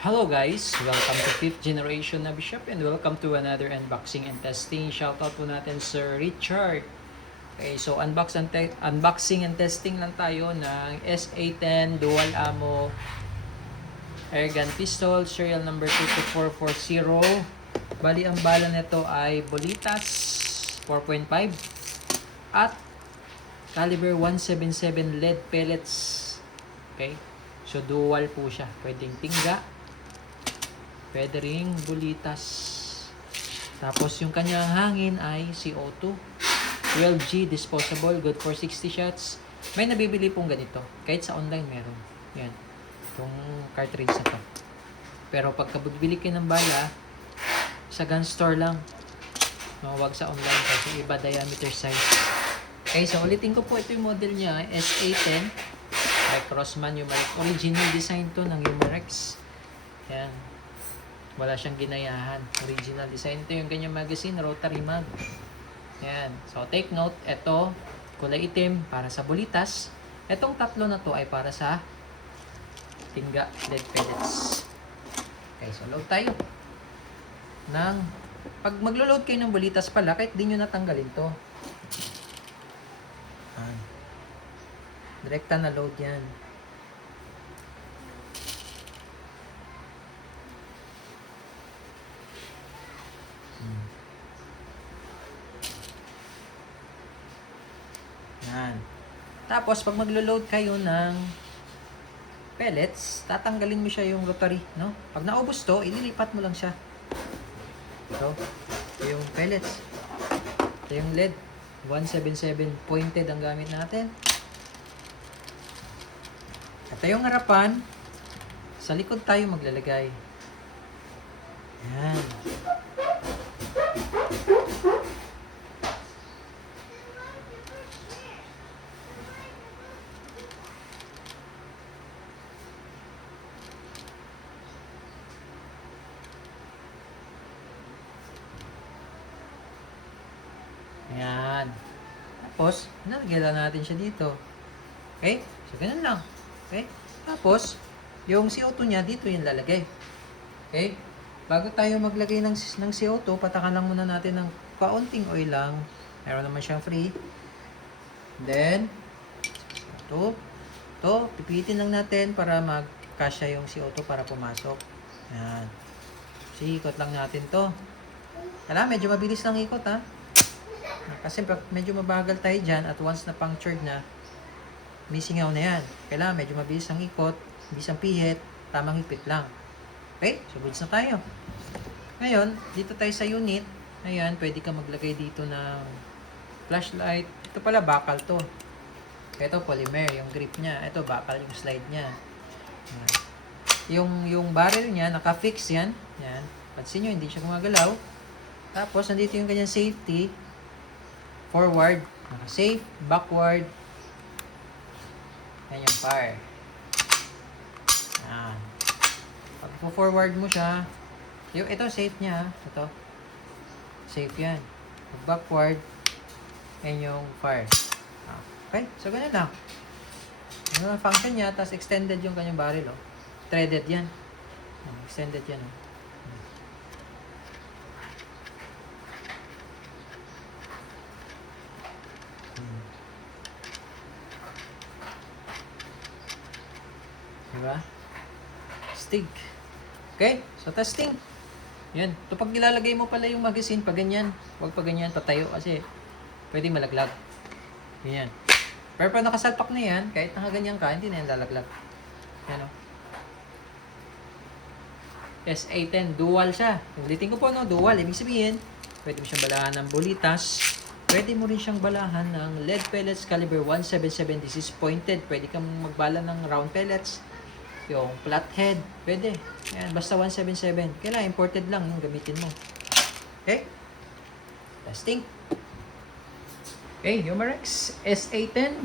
Hello guys! Welcome to 5th Generation na Bishop and welcome to another unboxing and testing. Shoutout po natin Sir Richard. Okay, so unboxing and testing lang tayo ng SA10 Dual Ammo Airgun Pistol, serial number 22440. Bali, ang bala nito ay Bolitas 4.5 at caliber 177 lead pellets. Okay, so dual po siya. Pwedeng tingga, pwede ring bulitas. Tapos yung kanyang hangin ay CO2 12G disposable, good for 60 shots. May nabibili pong ganito, kahit sa online meron yan, itong cartridge na to. Pero pagka bibili kayo ng bala sa gun store lang, no, wag sa online kasi iba diameter size. Okay, so ulitin ko po, ito yung model niya, SA10 by Crossman Umarex. Original design to ng Umarex. Yan, wala siyang ginayahan, original design. Ito yung kanyang magazine, rotary mag. Yan, so take note, ito kulay itim para sa bulitas. Itong tatlo na to ay para sa tingga lead pellets. Okay, so load tayo ng, pag maglo-load kayo ng bulitas pala, kahit di nyo natanggalin to, direkta na load yan. Yan. Tapos pag maglo-load kayo ng pellets, tatanggalin mo siya yung rotary, no? Pag naubos to, ililipat mo lang siya. So, ito yung pellets. Ito yung lead 177 pointed ang gamit natin. Ito yung harapan. Sa likod tayo maglalagay. Yan. Yan. Tapos, nalagyan natin siya dito. Okay? So, ganun lang. Okay? Tapos, yung CO2 niya, dito yung lalagay. Okay? Bago tayo maglagay ng CO2, patakan lang muna natin ng kaunting oil lang. Meron naman siyang free. Then, ito, pipitin lang natin para magkasya yung CO2 para pumasok. Yan. Ikot lang natin to. Kailangan medyo mabilis lang ikot, ha? Kasi medyo mabagal tayo dyan at once na punctured na, misingaw na yan. Kailangan medyo mabilis ang ikot, mabilis ang pihit, tamang hipit lang. Okay? So, goods na tayo. Ngayon, dito tayo sa unit. Ayan, pwede ka maglagay dito ng flashlight. Ito pala, bakal to. Ito, polymer, yung grip niya. Ito, bakal yung slide niya. Ayan. Yung barrel niya, naka-fix yan. Yan. Pansin nyo, hindi siya gumagalaw. Tapos, nandito yung kanyang safety. Forward, naka-safe, backward. Yan yung fire. Yan. Pag forward mo siya, ito safe niya. Ito. Safe yan. Pag backward, yan yung fire. Okay, so ganun lang. Ano ang function niya, tapos extended yung kanyang barrel. Oh. Threaded yan. Extended yan. Oh. Diba? Stig. Okay? So, testing. Yan. Ito pag nilalagay mo pala yung magazine, pag ganyan. Huwag pag ganyan, tatayo kasi pwede malaglag. Ganyan. Pero pag nakasalpak na yan, kahit nakaganyan ka, hindi na yan lalaglag. Yan o. SA10, dual siya. Ulitin ko po, no? Dual. Ibig sabihin, pwede mo siyang balahan ng bulitas. Pwede mo rin siyang balahan ng lead pellets caliber 177. This is pointed. Pwede kang magbala ng round pellets. Yung flathead, pwede. Yan, basta 177. Kailangan imported lang yung gamitin mo. Okay? Testing. Okay, Umarex SA10.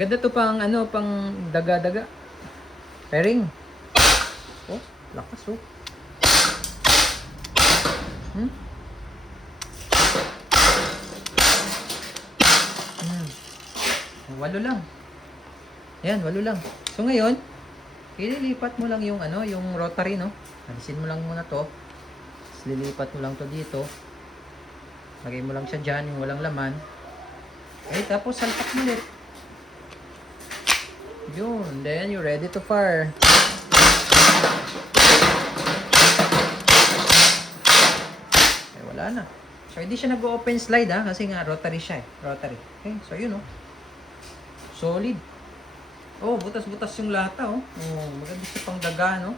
Ganda to pang ano, pang daga-daga. Pairing. Oh, lakas oh. Walo lang. Ayan, 8 lang. So ngayon, ililipat mo lang yung ano, yung rotary, no? Alisin mo lang muna to. Tapos lilipat mo lang to dito. Lagay mo lang siya dyan, yung walang laman. Okay, tapos salpak mo ulit. Yun, then you're ready to fire. Okay, wala na. So, hindi siya nag-open slide ha, kasi nga rotary siya eh. Rotary. Okay, so yun oh. Solid. Oh, butas-butas yung lata oh. Oh, maganda siya pang daga no.